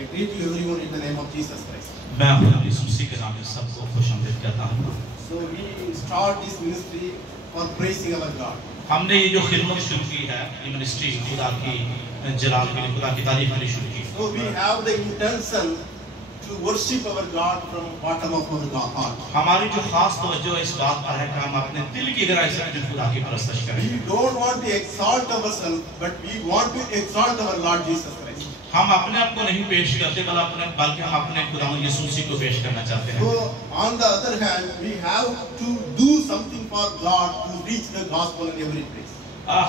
I greet you everyone in the name of Jesus Christ. मैं अपने यीशु मसीह के नाम में सबको खुशामदीद कहता हूँ। So we start this ministry for praising our God. हमने ये जो खिदमत शुरू की है, ये मिनिस्ट्री खुदा की जलाल के लिए, खुदा की तारीफ के लिए शुरू की। So we have the intention to worship our God from bottom of our heart. हमारी जो खास तवज्जो इस बात पर है कि हम अपने दिल की गहराई से खुदा की परस्तिश करें। We don't want to exalt ourselves, but we want to exalt our Lord Jesus Christ. हम अपने आप को नहीं पेश करते, बल्कि हम अपने खुदा यीशु मसीह को पेश करना चाहते हैं। So on the other hand, we have to do something for God to reach the gospel in every place.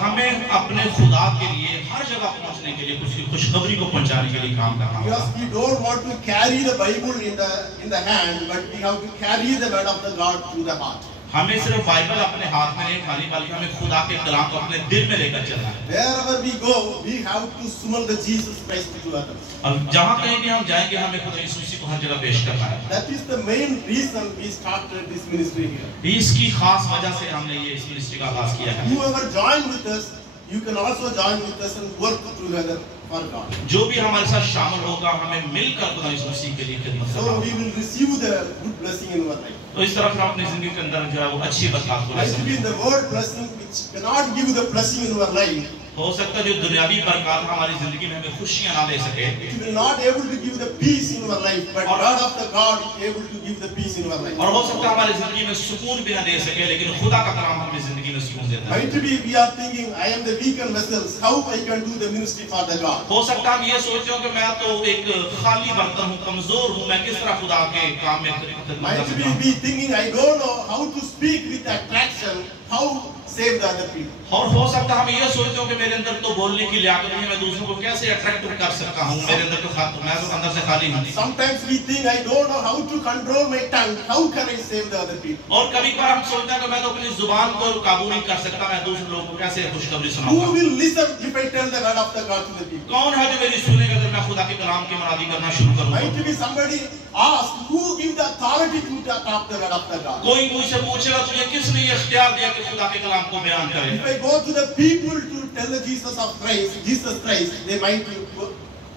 हमें अपने खुदा के लिए हर जगह पहुंचने के लिए कुछ खुशखबरी को पहुंचाने के लिए काम करना होगा। Because we don't want to carry the Bible in the hand, but we have to carry the word of the God through the heart. हमें सिर्फ बाइबल अपने हाथ में नहीं खाली, बल्कि हमें खुदा के कलाम को अपने दिल में लेकर चलना है। Wherever we go, we have to summon the Jesus Christ to others. अब जहाँ कहीं भी हम जाएंगे, हमें खुदा यीशु मसीह को हर जगह पेश करना है। That is the main reason we started this ministry here. इसकी खास वजह से हमने ये इस मिनिस्ट्री का आगाज किया है। Whoever join with us, you can also join with us and work together for God. जो भी हमारे साथ शामिल होगा, हमें मिलकर खुदा यीशु मसीह के लिए खिदमत करना So होगा। we will receive the good blessing in our life. तो इस तरह हम अपनी जिंदगी के अंदर जो है वो अच्छी बरकत को ले Might be सकते हैं। the word blessing which cannot give you the blessing in our life. हो सकता है जो दुनियावी बरकत हमारी जिंदगी में हमें खुशियां ना दे सके, It will not able to give the peace in our life, but God of the God is able to give the peace in our life. और हो सकता है हमारी जिंदगी में सुकून भी ना दे सके, लेकिन खुदा का कलाम हमें जिंदगी में सुकून देता है। Might be we are thinking, I am the weakened vessels. How I can do the ministry for the God? हो सकता है हम ये सोचें कि मैं तो एक खाली बर्तन हूँ, कमजोर हूँ, मैं किस तरह खुदा के काम में खिदमत कर Might सकता हूँ। be thinking, I don't know how to speak with attraction, how save the other people. और हो सकता है हम ये सोचें कि मेरे अंदर तो बोलने की लियाकत नहीं है, मैं दूसरों को कैसे अट्रैक्ट कर सकता हूँ, मेरे अंदर तो मैं तो अंदर से खाली हूँ। Sometimes we think, I don't know how to control my tongue. How can I save the other people? और कभी कभार हम सोचते हैं कि मैं तो अपनी जुबान को काबू नहीं कर सकता, मैं दूसरे लोगों को कैसे खुशखबरी Who सुनाऊंगा। will listen if I tell the word of the God to the people? कौन है जो मेरी सुनेगा जब मैं खुदा के कलाम की मुनादी करना शुरू करूंगा। Might be somebody ask, who give the authority to talk the word of the God? कोई मुझसे पूछेगा तुझे किसने ये इख्तियार दिया कि खुदा के कलाम को बयान करे। If I go to the people to tell the Jesus Christ, they might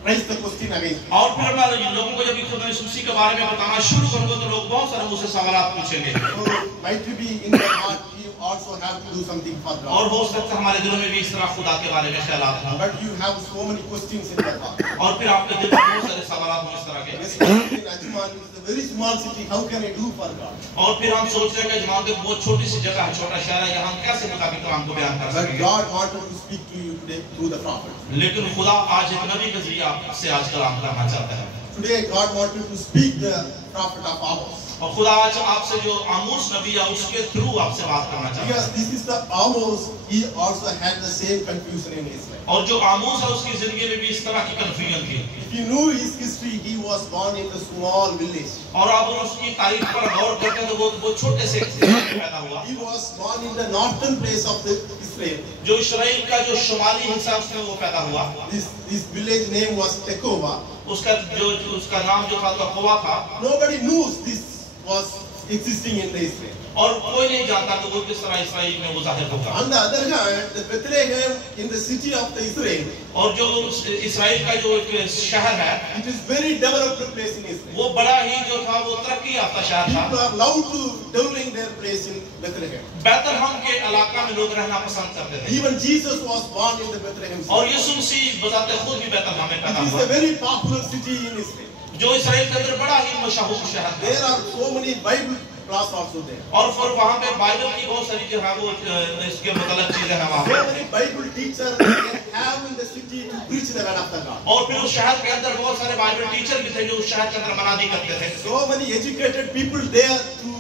raise the question again. और फिर मैं लोगों को जब खुदा यीशु मसीह के बारे में बताना शुरू करूंगा तो लोग बहुत सारे मुझसे सवालात पूछेंगे। So might be in the heart you also have to do something for God. और हो सकता है हमारे दिलों में भी इस तरह खुदा के बारे में ख्यालात हों। But you have so many questions in your heart. और फिर आपके दिल में बहुत सारे सवालात हों इस तरह के। Yes, in Ajman is a very small city. How can I do for God? और फिर हम सोच रहे हैं कि अजमान एक बहुत छोटी सी जगह है, छोटा शहर है, यहाँ हम कैसे खुदा के कलाम को बयान कर But सकेंगे। God wanted to speak to you today through the prophet. लेकिन खुदा आज एक नबी के जरिए आपसे आज कलाम करना चाहता है। Today God wanted to speak the prophet of Amos. और खुदा आज आपसे जो आमोस नबी है उसके थ्रू आपसे बात करना चाहता है। Because this is the Amos, he also had the same confusion in his life. और जो आमोस है उसकी जिंदगी में भी इस तरह की कंफ्यूजन थी। If you knew his history, he was born in a small village. और आप उसकी तारीख पर गौर करते हैं तो वो छोटे से पैदा हुआ। He was born in the northern place of the Israel. जो इस्राएल का जो शुमाली हिस्सा उसमें वो पैदा हुआ। This village name was Tekoa. उसका नाम जो था तकोवा था। Nobody knows this was existing in the Israel. और कोई नहीं जानता कि वो किस तरह इस्राएल में वो जाहिर होगा। On the other hand, the Bethlehem in the city of the Israel, और जो इस्राएल का जो एक शहर है, it is very developed place in Israel. वो बड़ा ही जो था वो तरक्की याफ्ता शहर था। People are allowed to dwelling their place in Bethlehem. बैतलहम के इलाका में लोग रहना पसंद करते थे। Even Jesus was born in the Bethlehem city. और यीशु मसीह बजाते खुद भी बैतलहम में पैदा It is हुआ। a very popular city in Israel. जो इस्राएल के अंदर बड़ा ही मशहूर शहर था। There are so many Bible class also there. और फिर वहाँ पे बाइबल की बहुत सारी जो है वो इसके मतलब चीजें हैं वहाँ So पे। many Bible teachers they have in the city to preach the word of the God. और फिर उस शहर के अंदर बहुत सारे बाइबल टीचर भी थे जो उस शहर के अंदर मनादी करते थे। So many educated people there to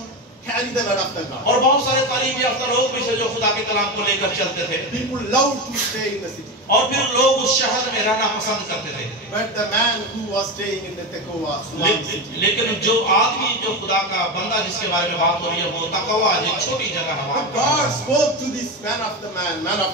carry the word of the God. और बहुत सारे तालीम याफ्ता लोग भी थे जो खुदा के कलाम को लेकर चलते थे। People love to stay in the city. और फिर लोग उस शहर में रहना पसंद करते थे। But the man who was staying in the Tekoa small city, लेकिन जो आदमी जो खुदा का बंदा जिसके बारे में बात हो रही है वो तकवा एक छोटी जगह है वहाँ। God spoke to this man of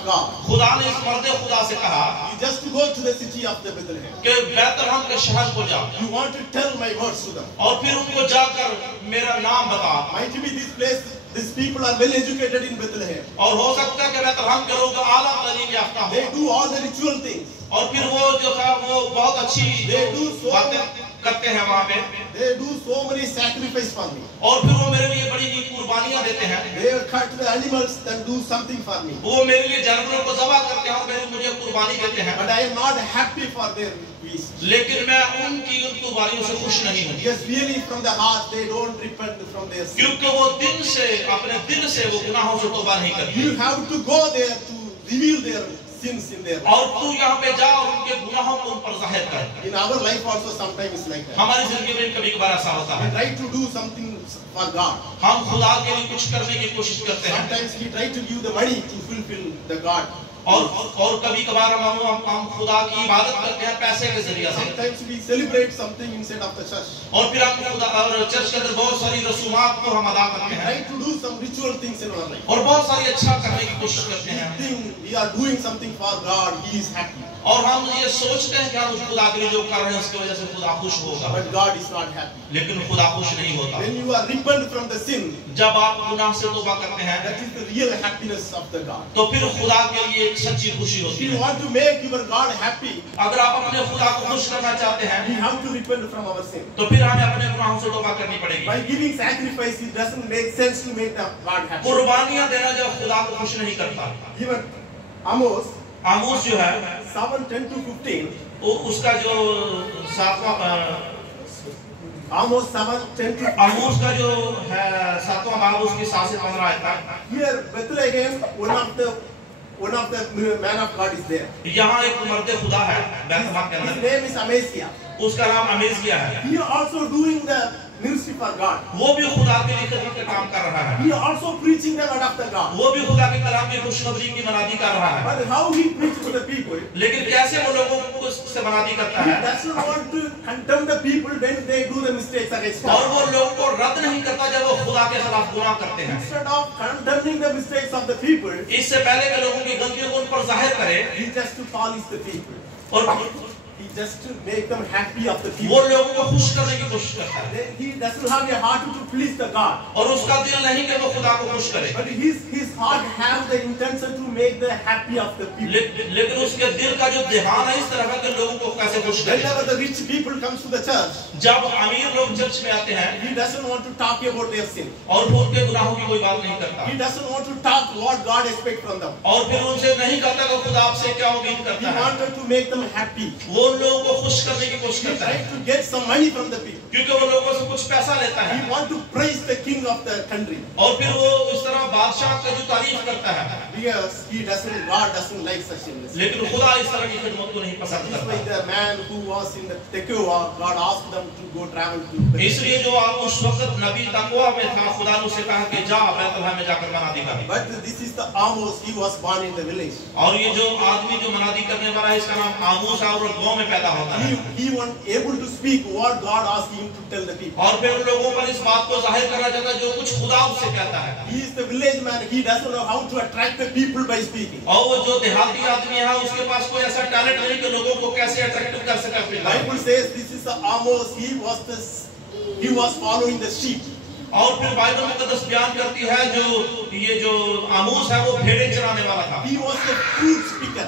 God. खुदा ने इस मर्दे खुदा से कहा You just go to the city of the Bethlehem. कि बैतलहम के शहर को जाओ You want to tell my words to them. और फिर उनको जाकर मेरा नाम बता। Might be this place, these people are well educated in Bethlehem. और हो सकता है कि बैतलहम के लोग आला तालीम याफ्ता They हो। do all the ritual things. और फिर वो जो था वो बहुत अच्छी They do so बातें करते हैं वहाँ पे, They do so many sacrifices for me. और फिर वो मेरे लिए बड़ी ही कुर्बानियाँ देते हैं। They cut the animals and do something for me. वो मेरे लिए जानवरों को ज़बह करते हैं और मुझे कुर्बानी देते हैं। But I am not happy for their peace. लेकिन मैं उनकी उन कुर्बानियों से खुश नहीं हूँ, Yes, really from the heart they don't repent from their sin. क्योंकि वो दिल से, अपने दिल से वो गुनाहों से तौबा नहीं करते। You have to go there to reveal their sins in their life. और तू यहाँ पे जा और उनके गुनाहों को उन पर जाहिर कर। In our life also sometimes it's like that. हमारी जिंदगी में कभी कभार ऐसा होता We है, try to do something for God. हम खुदा के लिए कुछ करने की कोशिश करते हैं, Sometimes we try to give the money to fulfill the God. और कभी कभार हम खुदा की इबादत करते हैं पैसे के जरिए से। Sometimes we celebrate something inside of the church. और फिर हम खुदा और चर्च के अंदर बहुत सारी रसूमात को हम अदा करते We हैं, try to do some ritual things in our life. और बहुत सारी अच्छा करने की कोशिश करते हैं, We think we are doing something for God, He is happy. और हम ये सोचते हैं कि हम उस खुदा के लिए जो कर रहे हैं उसकी वजह से खुदा खुश होगा, But God is not happy. लेकिन खुदा खुश नहीं होता। When you are repent from the sin, जब आप गुनाह से तौबा करते हैं that is the real happiness of the God. तो फिर खुदा के लिए एक सच्ची खुशी If होती you है। want to make your God happy, अगर आप अपने खुदा को खुश करना चाहते हैं we have to repent from our sin. तो फिर हमें अपने गुनाहों से तौबा करनी पड़ेगी। By giving sacrifice, it doesn't make sense to make the God happy. कुर्बानियां देना जब खुदा को खुश नहीं करता। Even Amos आमोस जो है 7:10 to 15. वो उसका जो Amos 7:10 to 15. आमोस का जो है 7वां बाब उसकी 7 से 15 आयत तक। Here, Bethlehem, one of the man of God is there. यहाँ एक मर्द खुदा है बैतलहम के His अंदर, name is Amaziah. उसका नाम अमेजिया है। He also doing the ministry for God. वो भी खुदा के लिए खिदमत का काम कर रहा है, He also preaching the word of the God. वो भी खुदा के कलाम की खुशखबरी की मनादी कर रहा है। But how he preaches to the people, लेकिन कैसे वो लोगों को उससे मनादी करता he है, doesn't want to condemn the people when they do the mistakes against और God. वो लोगों को रद्द नहीं करता जब वो खुदा के खिलाफ गुनाह करते हैं। Instead of condemning the mistakes of the people, इससे पहले के लोगों की गलतियों को उन पर जाहिर करे he just to polish the people. और He just to make them happy of the वो people. लोगों को खुश करने की कोशिश करता है, Then he doesn't have a heart to please the God. और उसका दिल नहीं कि वो खुदा को खुश करे, But his heart have the intention to make the happy of the people. लेकिन उसके दिल का जो ध्यान है इस तरह के लोगों को कैसे खुश करे। Whenever the rich people comes to the church, जब अमीर लोग चर्च में आते हैं he doesn't want to talk about their sin. और वो उनके गुनाहों की कोई बात नहीं करता, He doesn't want to talk what God expects from them. और फिर उनसे नहीं करता कि खुदा आपसे क्या उम्मीद He करता है। wanted to make them happy. वो उन लोगों को खुश करने की कोशिश He करता है, tried to get some money from the people. क्योंकि वो लोगों से कुछ पैसा लेता है, He want to praise the king of the country. और फिर वो इस तरह बादशाह का जो तारीफ करता है, Because God doesn't like such things. लेकिन खुदा इस तरह की खिदमत को नहीं पसंद This way करता। the man who was in the Tekoa, God asked them to go travel to इसलिए जो आप उस वक्त नबी तकवा में था, खुदा ने उसे कहा कि जा बैतलहम में जाकर मनादी कर। But this is the Amos, he was born in the village. और ये जो आदमी जो मनादी करने वाला है इसका नाम आमोस है और गांव में पैदा होता है, He was able to speak what God asked him to tell the people. और फिर उन लोगों पर इस बात को जाहिर करना चाहता है जो कुछ खुदा उससे कहता है। He is the village man. He doesn't know how to attract the people by speaking. और वो जो देहाती आदमी है उसके पास कोई ऐसा टैलेंट नहीं कि लोगों को कैसे अट्रैक्टिव कर सके अपनी तरफ। Bible says this is the Amos. He was following the sheep. और फिर बाइबल मुकद्दस बयान करती है ये जो आमोस है वो भेड़ें चराने वाला था, He was the fruit speaker.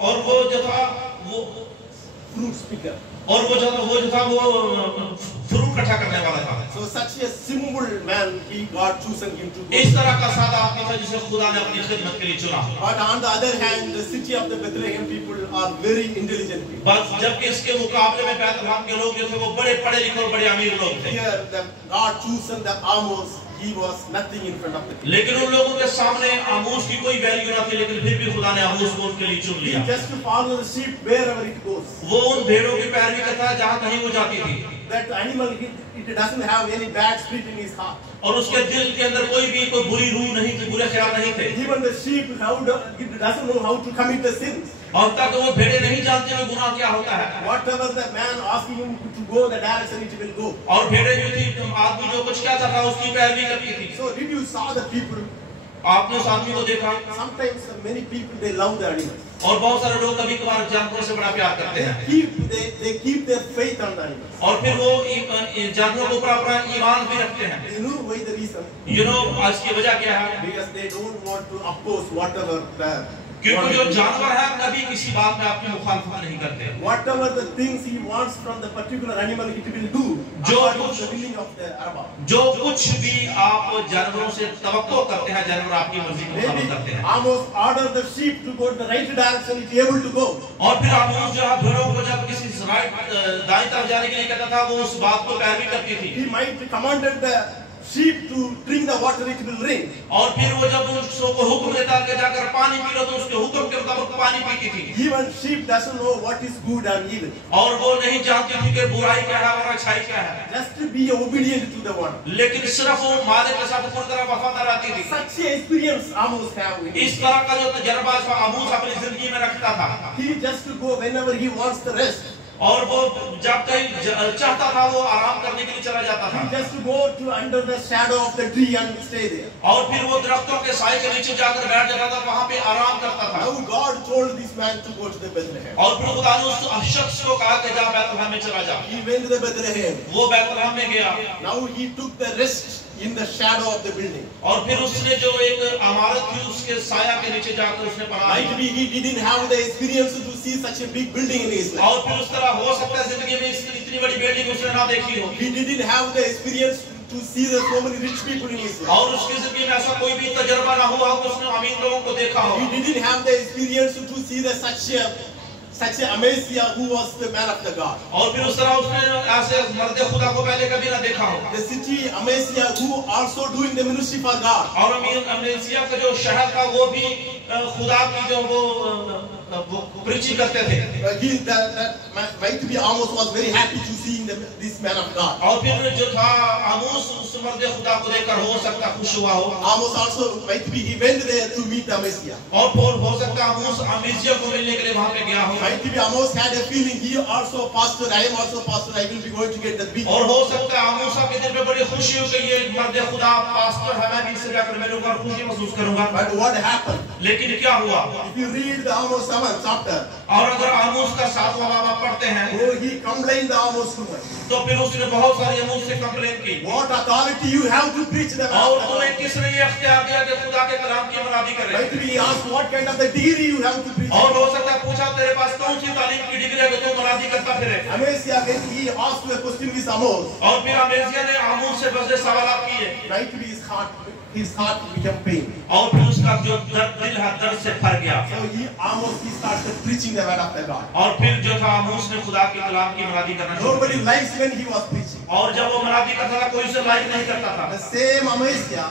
और वो जो था वो Fruit speaker. और वो जो था वो फ्रूट इकट्ठा करने वाला था। So such a simple man, God chosen him to go. इस तरह का सादा आदमी था जिसे खुदा ने अपनी खिदमत के लिए चुना। But on the other hand, the city of the Bethlehem people are very intelligent people. बस जबकि इसके मुकाबले में बैतलहम के लोग जो थे वो बड़े पढ़े लिखे और बड़े अमीर लोग थे, Here, God chosen the Amos. He was nothing in front of the people. लेकिन उन लोगों के सामने आमोस की कोई वैल्यू ना थी, लेकिन फिर भी खुदा ने आमोस को उनके लिए चुन He लिया। just to follow the sheep wherever it goes. वो उन भेड़ों की पैरवी करता है जहाँ कहीं वो जाती थी, That animal, it doesn't have any bad spirit in his heart. और उसके दिल के अंदर कोई बुरी रूह नहीं थी, बुरे ख्याल नहीं थे। Even the sheep, it doesn't know how to commit the sins. और तक वो भेड़ें नहीं जानती हैं गुनाह क्या होता है, Whatever the man asking him to go, the direction it will go. और भेड़ें जो थी आदमी जो कुछ कहता था उसकी पैरवी करती थी। So did you saw the people? आपने उस आदमी को देखा, Sometimes many people they love the animals. और बहुत सारे लोग कभी कभार जानवरों से बड़ा प्यार करते हैं, They keep their faith on the animals. और फिर वो जानवरों के ऊपर अपना ईमान भी रखते हैं। You know why the reason? आज की वजह क्या है? Because they don't want to oppose whatever the क्योंकि जो जानवर है कभी किसी बात में आपकी मुखालफत नहीं करते। Whatever the things he wants from the particular animal, it will do. जो according to the willing of the arbab. जो कुछ भी आप जानवरों से तवक्को करते हैं, जानवर आपकी मर्जी को फॉलो करते हैं। Amos order the sheep to go in the right direction, it is able to go. और फिर आमोस जो है भेड़ों को जब किसी दाईं तरफ जाने के लिए कहता था, वो उस बात को पैरवी करती थी। He might commanded the sheep to drink the water, it will drink. और फिर वो जब उसको हुक्म देता कि जाकर पानी पी लो, तो उसके हुक्म के मुताबिक पानी पीती थी। Even sheep doesn't know what is good and evil. और वो नहीं जानती थी कि बुराई क्या है और अच्छाई क्या है। Just to be obedient to the one. लेकिन सिर्फ वो मालिक के साथ पूरी तरह वफादार रहती थी। Such a experience Amos have with इस तरह का जो तजर्बा आमोस अपनी जिंदगी में रखता था। He just to go whenever he wants the rest. और वो जब कहीं चाहता था वो आराम करने के लिए चला जाता था। He just to go to under the shadow of the tree and stay there. और फिर वो दरख्तों के साए के नीचे जाकर बैठ जाता था, वहां पे आराम करता था। Now God told this man to go to the Bethlehem. और फिर खुदा ने उस शख्स को कहा कि जा बैतलहम में चला जा। He went to the Bethlehem. वो बैतलहम में गया। Now he took the rest in the shadow of the building. और फिर उसने जो एक इमारत थी उसके साया के नीचे जाकर उसने पनाह ली। Might be he didn't have the experience to see such a big building in his life. और फिर उस तरह हो सकता है जिंदगी में इतनी बड़ी बिल्डिंग उसने ना देखी हो। He didn't have the experience to see the so many rich people in his life. और उसकी जिंदगी में ऐसा कोई भी तजर्बा ना हुआ कि उसने अमीर लोगों को देखा हो। He didn't have the experience to see the such a Amaziah who was the man of the God. और फिर उस तरह उसने ऐसे मर्द खुदा को पहले कभी ना देखा हो। The city Amaziah who also doing the ministry for God. और अमेसिया का जो शहर था वो भी खुदा की जो वो प्रीचिंग करते थे। Might be Amos was very happy to see this man of God. और फिर जो था आमोस उस मर्द खुदा को देखकर हो सकता खुश हुआ हो। Amos also might be he went there to meet Amaziah. और फिर हो सकता आमोस अमेसिया को मिलने के लिए वहां पे गया हो। Might be Amos had a feeling he also pastor, I am also pastor, I will be going to get the beat. और हो सकता है आमोस के दिल में बड़ी खुशी हो कि ये मर्द खुदा पास्टर है, मैं भी इससे जाकर मिलूंगा, खुशी महसूस करूंगा। But what happened? लेकिन क्या हुआ? If you read the Amos 7th chapter, और अगर आमोस का 7वां बाब पढ़ते हैं, oh, he complained the Amos too much. तो फिर उसने बहुत सारी आमोस से कंप्लेन की। What authority you have to preach the word? और तुम्हें किसने ये इख्तियार दिया कि खुदा के कलाम की मुनादी करे? Might be he asked what kind of the degree you have to preach. और हो सकता है पूछा तेरे पास कौन सी तालीम की डिग्री है कि तू मुनादी करता फिरे? Amaziah when he asked the question with Amos, और फिर अमेसिया ने आमोस से बड़े सवालात किए। might be his heart became pain. और फिर उसका जो दिल है दर्द से भर गया। So Amos he started preaching the word of the God. और फिर जो था आमोस ने खुदा के कलाम की मुनादी करना शुरू Nobody की। likes when he was preaching. और जब वो मुनादी करता था कोई उसे लाइक नहीं करता था। The same Amaziah,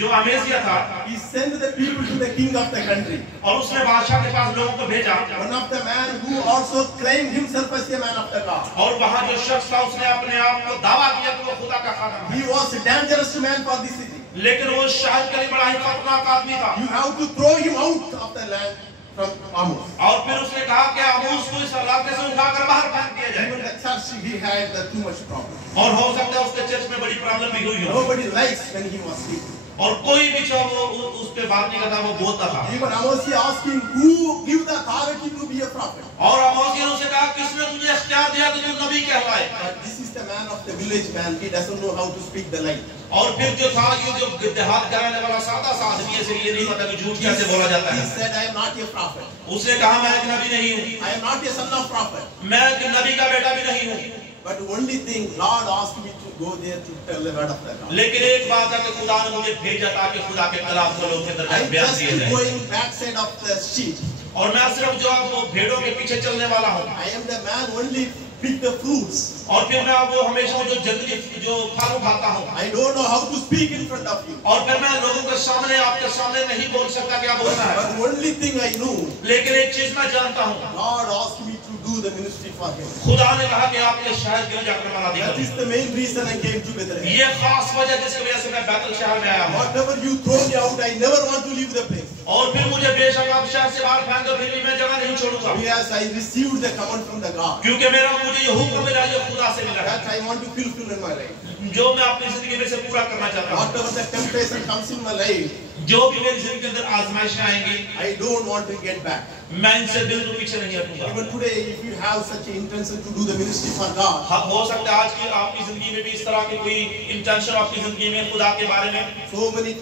जो अमेसिया था, he sent the people to the king of the country. और उसने बादशाह के पास लोगों को भेजा। One of the man who also claimed himself as a man of the God. और वहाँ जो शख्स था उसने अपने आप को दावा किया कि वो खुदा का खाना है। He was a dangerous man for the city. लेकिन वो शायद कहीं बड़ा ही खतरनाक आदमी था। You have to throw him out of the land from Amos. और फिर उसने कहा कि आमोस को इस इलाके से उठाकर बाहर फेंक दिया Even जाए। the church he had too much problem. और हो सकता है उसके चर्च में बड़ी प्रॉब्लम भी हुई हो। Nobody likes when he was speaking. और कोई भी जो वो उस पे बात नहीं करता, वो बोलता था। Even Amos he asked him, who give the authority to be a prophet? और आमोस ने उसे कहा किसने तुझे इख्तियार दिया कि तू नबी कहलाए? But this is the man of the village man. He doesn't know how to speak the lie. और फिर जो था ये जो देहात कराने वाला सादा सा आदमी है, ये नहीं पता कि झूठ कैसे बोला जाता He है। said, I am not a prophet. उसने कहा मैं एक नबी नहीं हूँ, I am not a son of prophet. मैं एक नबी का बेटा भी नहीं हूँ। But only thing, Lord asked me to go there to tell the word of the God. लेकिन एक बात है कि खुदा ने मुझे भेजा ताकि खुदा के कलाम को लोगों के I दरमियान बयान just किया जाए। going backside of the sheep. और मैं सिर्फ जो वो भेड़ों के पीछे चलने वाला हूँ। I am the man only pick the fruits. और फिर मैं वो हमेशा जो जंगली जो फल उठाता हूँ। I don't know how to speak in front of you. और फिर मैं लोगों के सामने आपके सामने नहीं बोल सकता क्या बोलना है। But only thing I know, लेकिन एक चीज मैं जानता हूँ, Lord asked me to do the ministry for him. खुदा ने कहा कि आपके शहर के लिए जाकर मना दी That is the main reason I came to Bethlehem. ये खास वजह जिसकी वजह से मैं बैतल शहर में आया हूँ। Whatever you throw me out, I never want to leave the place. और फिर मुझे बेशक आप शहर से बाहर फेंक दो, फिर भी मैं जगह नहीं छोड़ूंगा। Yes, I received the command from the God. क्योंकि मुझे ये हुक्म मिला, ये खुदा से मिला है, That I want to fulfill in my life. जो मैं अपनी जिंदगी में से पूरा करना चाहता हूँ। Whatever the temptation comes in my life, जो भी मेरी जिंदगी के अंदर आजमाइशें आएंगी, I don't want to get back. मैं इनसे बिल्कुल पीछे नहीं हटूंगा। Even today, if you have such an intention to do the ministry for God, हो सकता है आज की आपकी जिंदगी में भी इस तरह की कोई इंटेंशन आपकी जिंदगी में खुदा के बारे में, so many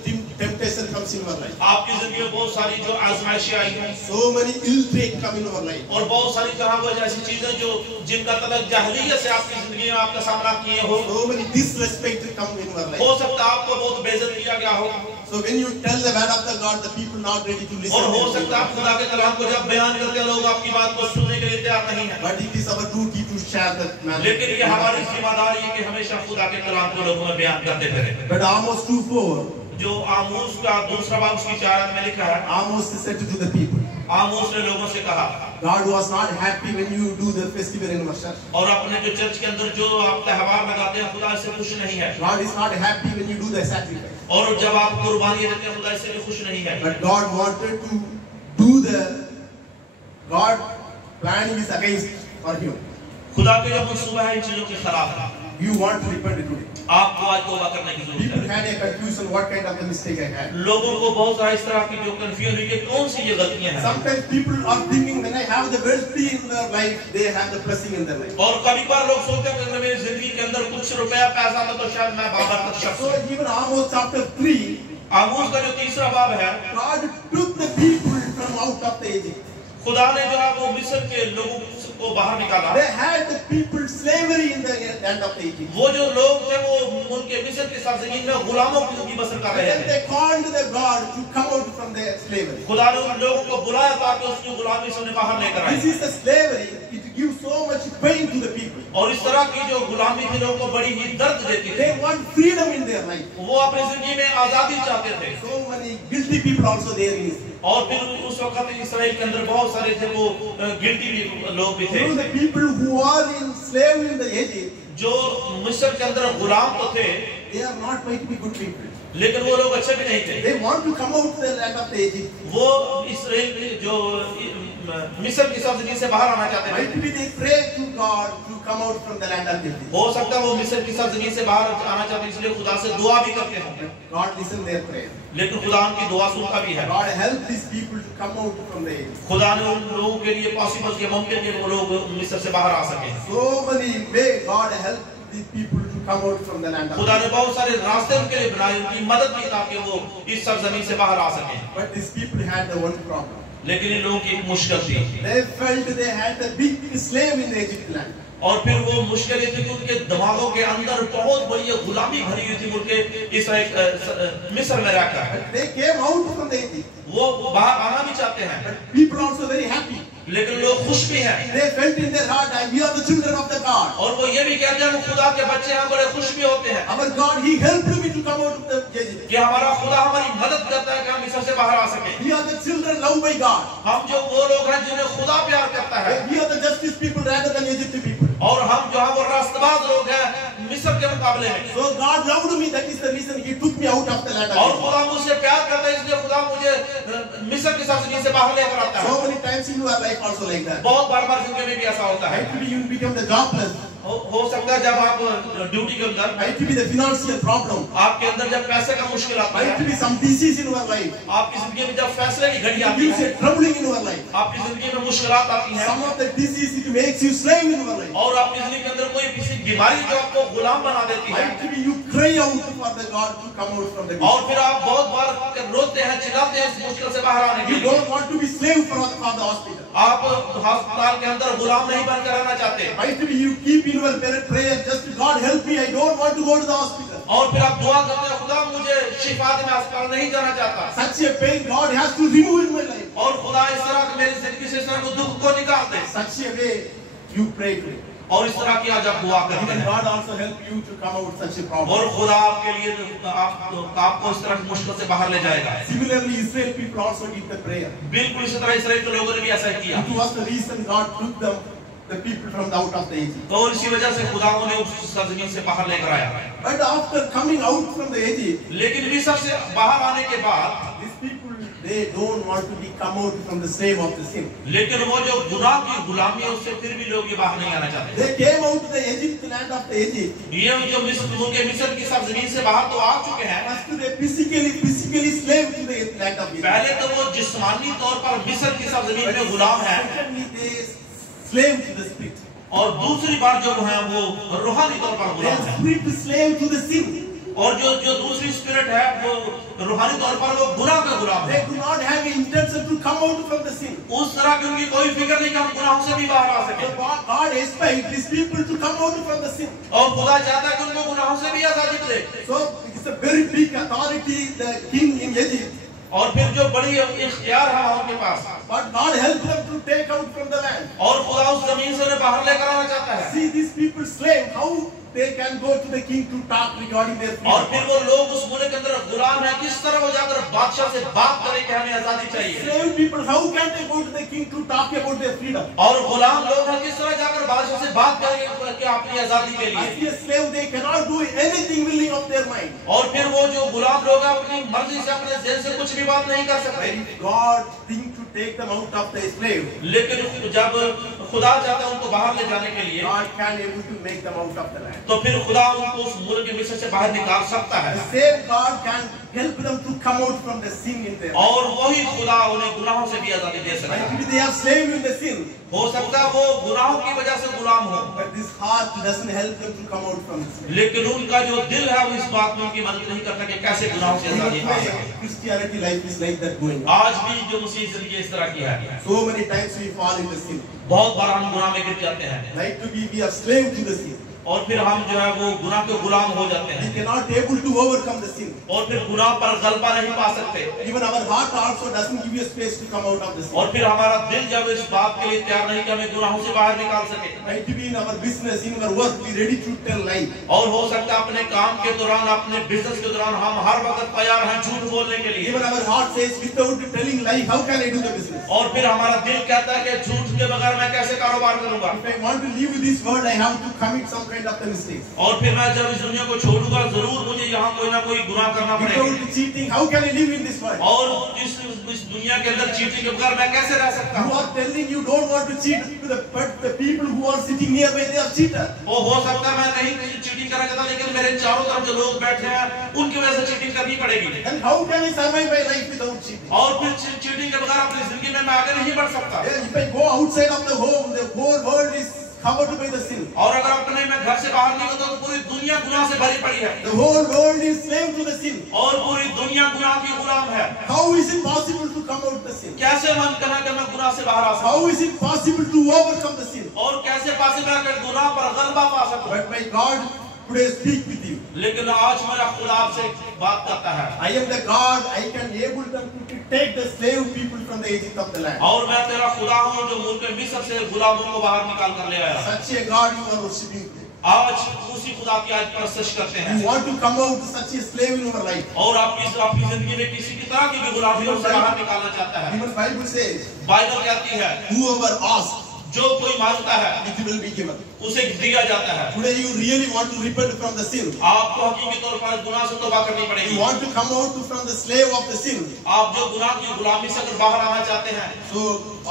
temptation comes troubles in our life. आपकी जिंदगी में बहुत सारी जो आजमाइशें आई हैं So many ill things come in our life. और बहुत सारी तरह वो ऐसी चीजें जो जिनका तलब जाहिलियत से आपकी जिंदगी में आपका सामना किए हो, So many disrespect come in our life. हो सकता है आपको बहुत बेइज्जत किया गया हो, So when you tell the word of the God, the people not ready to listen. और हो सकता है आप खुदा के कलाम को जब बयान करते हैं लोग आपकी बात को सुनने के लिए तैयार नहीं है, But it is our duty to share that man. लेकिन ये हमारी जिम्मेदारी है कि हमेशा खुदा के कलाम को लोगों में बयान करते फिरें। But Amos 2:4, जो आमोस का दूसरा बाब उसकी 4 में लिखा है, Amos said to the people, आमोस ने लोगों से कहा, God was not happy when you do the festival in our church. और अपने जो चर्च के अंदर जो आप त्योहार लगाते हैं खुदा इससे खुश नहीं है, God is not happy when you do the sacrifice. और जब आप कुर्बानी देते हैं खुदा इससे भी खुश नहीं है। But God wanted to do the God planning is against for you. खुदा के जो मंसूबा है इन चीजों के खिलाफ है। You want to repent today. आपको आज तौबा करने की जरूरत People है। had a confusion what kind of the mistake I had. लोगों को बहुत सारा इस तरह की जो कंफ्यूजन हुई कि कौन सी ये गलतियां हैं, Sometimes people are thinking when I have the wealthy in their life, they have the blessing in their life. और कभी बार लोग सोचते हैं कि अगर मेरी जिंदगी के अंदर कुछ रुपया पैसा था तो शायद मैं बाबरकत शख्स So हूं। even Amos chapter 3, आमोस का जो तीसरा बाब है, God took the people from out of the Egypt. खुदा ने जो है वो मिस्र के लोगों को बाहर निकाला। They had the people slavery in the land of the Egypt. वो जो लोग थे वो उनके मिस्र की सरजमीन में गुलामों की जिंदगी बसर कर रहे Then थे। they called the God to come out from their slavery. खुदा ने उन लोगों को बुलाया ताकि उसकी गुलामी से उन्हें बाहर लेकर This आए। is the slavery. It gives so much pain to the people. और इस तरह की जो गुलामी थी लोगों को बड़ी ही दर्द देती थी। They want freedom in their life. वो अपनी जिंदगी में आजादी चाहते थे। So many guilty people also there in Israel. और फिर उस वक्त इसराइल के अंदर बहुत सारे थे वो गिल्टी भी लोग भी थे, You know, the people who are in slave in the Egypt, जो मिस्र के अंदर गुलाम तो थे they are not going to be good people. लेकिन वो लोग अच्छे भी नहीं थे। They want to come out to the land of the Egypt. वो इसराइल जो मिस्र की सरजमीन से बाहर आना चाहते Might थे। be they pray to God to come out from the land of Egypt. हो सकता है वो मिस्र की सरजमीन से बाहर आना चाहते हैं, इसलिए खुदा से दुआ भी करते होंगे, God listen their prayer. लेकिन खुदा उनकी दुआ सुनता भी है। God help these people to come out from the Egypt. खुदा ने उन लोगों के लिए पॉसिबल किया, मुमकिन कि वो लोग मिस्र से बाहर आ सके। So many way God help these people to come out from the land of खुदा Egypt. ने बहुत सारे रास्ते उनके लिए बनाए, उनकी मदद की ताकि वो इस सरजमीन से बाहर आ सके। But these people had the one problem. लेकिन इन लोगों की एक मुश्किल थी, They felt they had the big slave in the Egypt land. और फिर वो मुश्किल ये थी कि उनके दिमागों के अंदर बहुत बड़ी गुलामी भरी हुई थी उनके इस मिस्र में रहकर। They came out from the Egypt. वो बाहर आना भी चाहते हैं, But people also very happy. लेकिन लोग खुश भी हैं, They felt in their heart that we are the children of the God. और वो ये भी कहते हैं हम खुदा के बच्चे हैं, बड़े खुश भी होते हैं Our God, He helped me to come out of the Egypt. कि हमारा खुदा हमारी मदद करता है कि हम मिस्र से बाहर आ सके। We are the children loved by God. हम जो वो लोग हैं जिन्हें खुदा प्यार करता है, We are the justice people rather than Egypt people. और हम जो है वो रास्तबाज लोग हैं मिस्र के मुकाबले में। So God loved me. That is the reason He took me out of the land of और Egypt. खुदा मुझसे प्यार करता है, इसलिए खुदा मुझे मिस्र की सरजमीन से बाहर लेकर आता है। So many times in your life also like that. बहुत बार जिंदगी में भी ऐसा होता है। Might be you become the jobless. हो सकता है जब आप ड्यूटी के अंदर, Might be the financial problem. आपके अंदर जब पैसे का मुश्किल आता Might है, be some disease in your life. आपकी जिंदगी में जब फैसले की घड़ी It आती gives है, you troubling in your life. आपकी जिंदगी में मुश्किलात आती हैं, Some of the disease it makes you slave in your life. और आपकी जिंदगी के अंदर कोई किसी बीमारी जो आपको गुलाम बना देती है, Might be you cry out for the God to come out from the और disease. फिर आप बहुत बार रोते हैं, चिल्लाते हैं इस मुश्किल से बाहर आने के You लिए। don't want to be slave for the hospital. आप अस्पताल के अंदर गुलाम नहीं बनकर रहना चाहते, Might be you keep in your prayer just God help me. I don't want to go to the hospital. और फिर आप दुआ करते हैं खुदा मुझे शिफा दे, मैं अस्पताल नहीं जाना चाहता, Such a pain God has to remove in my life. और खुदा इस तरह मेरी जिंदगी से इस तरह को दुख को निकाल दे। Such a way you pray to Him. और इस तरह की आज आप दुआ करते Even हैं, God also help you to come out such a problem. और खुदा आपके लिए आपको इस तरह की मुश्किल से बाहर ले जाएगा। Similarly, Israel people also did the prayer. बिल्कुल इसी तरह इसराइल के लोगों ने भी ऐसा किया, It was the reason God took them, the people from out of the Egypt. तो इसी वजह से खुदा उन्हें उस सरजमीन से बाहर लेकर आया। But after coming out from the Egypt, लेकिन मिस्र से बाहर आने के बाद, these people they don't want to be come out from the slave of the sin. लेकिन वो जो गुनाह की गुलामी है उससे फिर भी लोग ये बाहर नहीं आना चाहते। They came out to the Egypt, land of the Egypt. ये जो उनके मिस्र की सरजमीन से बाहर तो आ चुके हैं, First they physically slave to the land of Egypt. पहले तो वो जिस्मानी तौर पर मिस्र की सरजमीन में गुलाम है, Secondly, they slave to the spirit. और दूसरी बार जो है वो रूहानी तौर पर They गुलाम are है। spirit slave to the sin. और जो दूसरी स्पिरिट है वो रूहानी तौर पर वो गुनाह का गुलाम है। They do not have an intention to come out from the sin. उस तरह की उनकी कोई फिक्र नहीं कि हम गुनाहों से भी बाहर आ सके। So God expects these people to come out from the sin. और खुदा चाहता है कि उनको गुनाहों से भी आजादी मिले। So it's a very big authority, the king in Egypt. और फिर जो बड़ी इख्तियार है उनके पास, But God helped them to take out from the land. और खुदा उस जमीन से उन्हें बाहर लेकर आना चाहता है। See these people slave, how they can go to the king to talk regarding their और freedom. फिर वो लोग उस मुल्क के अंदर गुलाम है, किस तरह वो जाकर बादशाह से बात करें कि हमें आजादी चाहिए। Slave people, how can they go to the king to talk about their freedom? और गुलाम लोग हैं, किस तरह जाकर बादशाह से बात करेंगे कि अपनी आजादी के लिए। As a slave, they cannot do anything willing of their mind. और फिर वो जो गुलाम लोग हैं अपनी मर्जी से अपने दिल से कुछ भी बात नहीं कर सकते। When God think to take them out of the slave, लेकिन जब खुदा चाहता है उनको बाहर ले जाने के लिए, God can able to make them out of the land. तो फिर खुदा उनको उस मुल्क के मिस्र से बाहर निकाल सकता है। The same God can help them to come out from the sin in their life. और वही खुदा उन्हें गुनाहों से भी आजादी दे सकता है। Maybe they are slave in the sin, हो सकता है वो गुनाहों की वजह से गुलाम हो, but this heart doesn't help them to come out from the sin. लेकिन उनका जो दिल है वो इस बात में उनकी मदद नहीं करता कि कैसे गुनाहों से आजादी पा सके। Christianity life is like that going on. आज भी जो मसीह जिंदगी इस तरह की है, So many times we fall into sin. बहुत बार हम गुनाह में गिर जाते हैं Like to be, we are slave to the sin. और फिर हम जो है वो गुनाह के गुलाम हो जाते We हैं cannot able to overcome the sin. और फिर गुनाह पर गलबा नहीं पा सकते। Even our heart also doesn't give you space to come out of the sin. और फिर हमारा दिल जब इस बात के लिए तैयार नहीं कि हमें गुनाहों से बाहर निकाल सके। Right to be in our business, in our work, we ready to tell lie. और हो सकता है अपने काम के दौरान, अपने बिजनेस के दौरान हम हर वक्त तैयार हैं झूठ बोलने के लिए। Even our heart says, without telling lie, how can I do the business? और फिर हमारा दिल कहता है कि झूठ के बगैर मैं कैसे कारोबार करूंगा। If I want to live with this world, I have to commit some kind of the mistakes. और फिर मैं जब इस दुनिया को छोड़ूंगा जरूर मुझे यहाँ कोई ना कोई गुनाह करना पड़ेगा। Without cheating, how can I live in this world? और इस दुनिया के अंदर चीटिंग के बगैर मैं कैसे रह सकता You हूँ। are telling you don't want to cheat, but the people who are sitting nearby, they are cheaters. वो हो सकता है मैं नहीं चीटिंग करना चाहता, लेकिन मेरे चारों तरफ जो लोग बैठे हैं उनकी वजह से चीटिंग करनी पड़ेगी। And how can I survive my life without cheating? और फिर चीटिंग के बगैर अपनी जिंदगी में मैं आगे नहीं बढ़ सकता। If I go outside of the home, the whole world is covered by the sin. और अगर अपने मैं घर से बाहर निकलता तो पूरी दुनिया गुनाह से भरी पड़ी है The whole world is slave to the sin. और पूरी दुनिया गुनाह की गुलाम है। How is it possible to come out the sin? कैसे मन करना कि मैं गुनाह से बाहर आ सकूं? How is it possible to overcome the sin? और कैसे पॉसिबल है कि गुनाह पर गलबा पा सकूं? But my God today speak with you. लेकिन आज मेरा खुदा आपसे बात करता है। I am the God. I can able them to take the slave people from the Egypt of the land. और मैं तेरा खुदा हूँ जो मुल्क मिस्र से गुलामों को बाहर निकाल कर ले आया। Such a God you are worshiping. आज उसी खुदा की आज परस्तिश करते हैं। You want to come out such a slave in your life. और आपकी जिंदगी में किसी की तरह की भी गुलामी से बाहर निकालना चाहता है। Even Bible says, बाइबल कहती है whoever asks, जो कोई मांगता है it will be given. उसे दिया जाता है। Today you really want to repent from the sin. आपको हकीकी तौर पर गुनाह से तौबा करनी पड़ेगी। You want to come out from the slave of the sin. आप जो गुनाह की गुलामी से अगर बाहर आना चाहते हैं So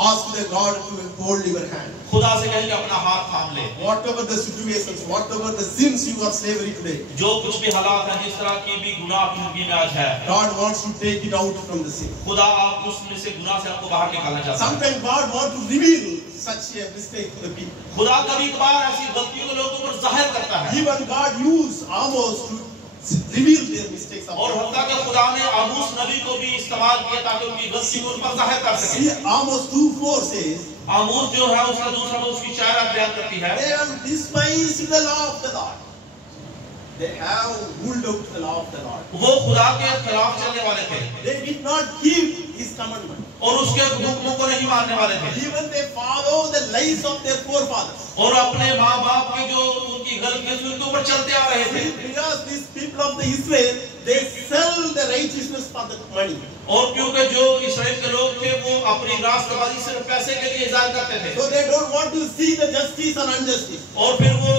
ask the God to hold your hand. खुदा से कहेंगे अपना हाथ थाम ले। Whatever the situations, whatever the sins you are slavery today, जो कुछ भी हालात हैं, जिस तरह की भी गुनाह आपकी जिंदगी में आज है, God wants to take it out from the sin. खुदा आप उसमें से गुनाह से आपको बाहर निकालना चाहता है। Sometimes God wants to reveal such a mistake to the people. खुदा कभी कभार ऐसी गलतियों को लोगों पर जाहिर करता है। Even God used Amos to reveal their mistakes. और हत्ता कि खुदा ने आमोस नबी को भी इस्तेमाल किया ताकि उनकी गलती को उन पर जाहिर कर सके। See, Amos 2:4 says, आमोस जो है उसका दूसरा उसकी शायरा बयान करती है। they have despised the law of the Lord. They have ruled out the law of the Lord. वो खुदा के खिलाफ चलने वाले थे They did not keep His commandment. और उसके हुक्मों को नहीं मानने वाले थे Even they follow the lies of their forefathers. और अपने माँ बाप की जो उनकी गलतियां थी उनके ऊपर चलते आ रहे थे। Because these people of the Israel, they sell the righteousness for the money. और क्योंकि जो इस्राएल के लोग थे वो अपनी राष्ट्रवादी सिर्फ पैसे के लिए इजाज़त करते थे। So they don't want to see the justice and injustice. और फिर वो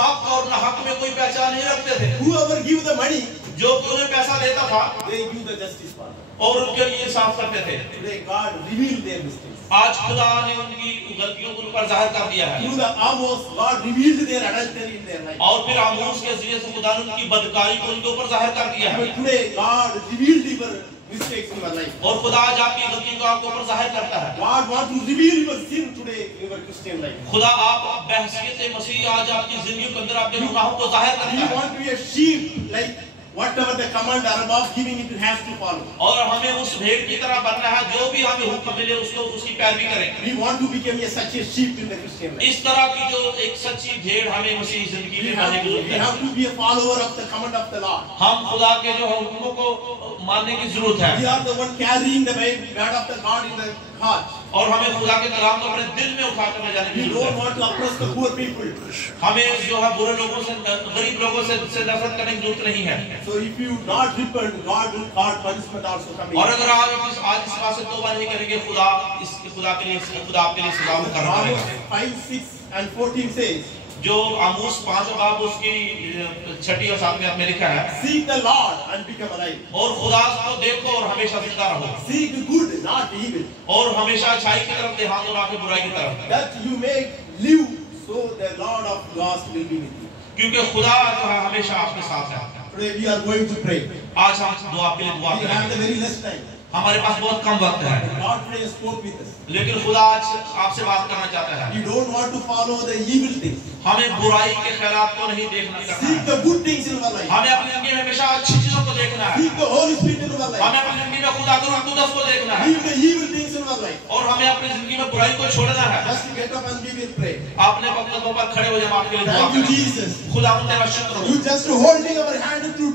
हक और नाहक में कोई पहचान नहीं रखते थे। Whoever give the money, जो उन्हें पैसा देता था they give the justice for them. और उनके लिए साफ करते थे। Today God revealed their mistakes. आज खुदा ने उनकी गलतियों को उन पर जाहिर कर दिया है। Through the Amos, God revealed their adultery in their life. और फिर आमोस के जरिए से खुदा ने उनकी बदकारी को उनके ऊपर जाहिर कर दिया है। But today God revealed your mistakes in your life. और खुदा आज आपकी गलतियों को आपके ऊपर जाहिर करता है। God wants to reveal your sin today in your Christian life. खुदा आप बहसीयत मसीह आज आपकी जिंदगी के अंदर आपके गुनाहों को जाहिर You करता है। want to be a sheep like whatever the command are above giving, it has to follow. और हमें उस भेड़ की तरह बनना है, जो भी हमें हुक्म मिले उसको उसकी पैरवी करें। We want to become such a sheep in the Christian life. इस तरह की जो एक सच्ची भेड़ हमें मसीही जिंदगी में बनने की जरूरत We है। have to be a follower of the command of the Lord. हम खुदा के जो हुक्मों को मानने की जरूरत We है, are the one carrying the word of the God in the heart. और हमें खुदा के कलाम को अपने दिल में उठा कर ले जाने की We जरूरत don't है। want to oppress the poor people. हमें जो है बुरे लोगों से, गरीब लोगों से नफरत करने की जरूरत नहीं है। So if you not repent, God will cause punishment also coming. और अगर आप आज इस बात से तौबा नहीं करेंगे, खुदा आपके लिए सजा मुकर्रर Proverbs करेगा। 5, 6 and 14 says, जो आमोस 5 बाब उसकी 6 और 7 में लिखा है, seek the Lord and become alive. और खुदा को देखो और हमेशा जिंदा रहो, Seek good, not evil, और हमेशा अच्छाई की तरफ ध्यान दो, ना कि बुराई की तरफ, that you may live, so the Lord of gods will be with you. क्योंकि खुदा जो है हमेशा आपके साथ है। Today we are going to pray. आज हम दुआ के लिए दुआ We have the करेंगे। very less time. हमारे पास बहुत कम वक्त है, God today spoke with us. लेकिन खुदा आज आपसे बात करना चाहता है। We don't want to follow the evil things. हमें बुराई के ख्यालात को नहीं देखना Seek करना है। the good things in our life. हमें अपनी जिंदगी में हमेशा अच्छी चीजों को देखना है। Seek the Holy Spirit in our life. हमें अपनी जिंदगी में खुदा के रूह कुदस को देखना है, Leave the evil things in our life. और हमें अपनी जिंदगी में बुराई को छोड़ना है। Just get up and we will pray. आपने अपने कदमों पर खड़े हो जाए, हम आपके लिए दुआ Thank you, करें। Jesus. खुदा तेरा शुक्र हो। You just holding our hand through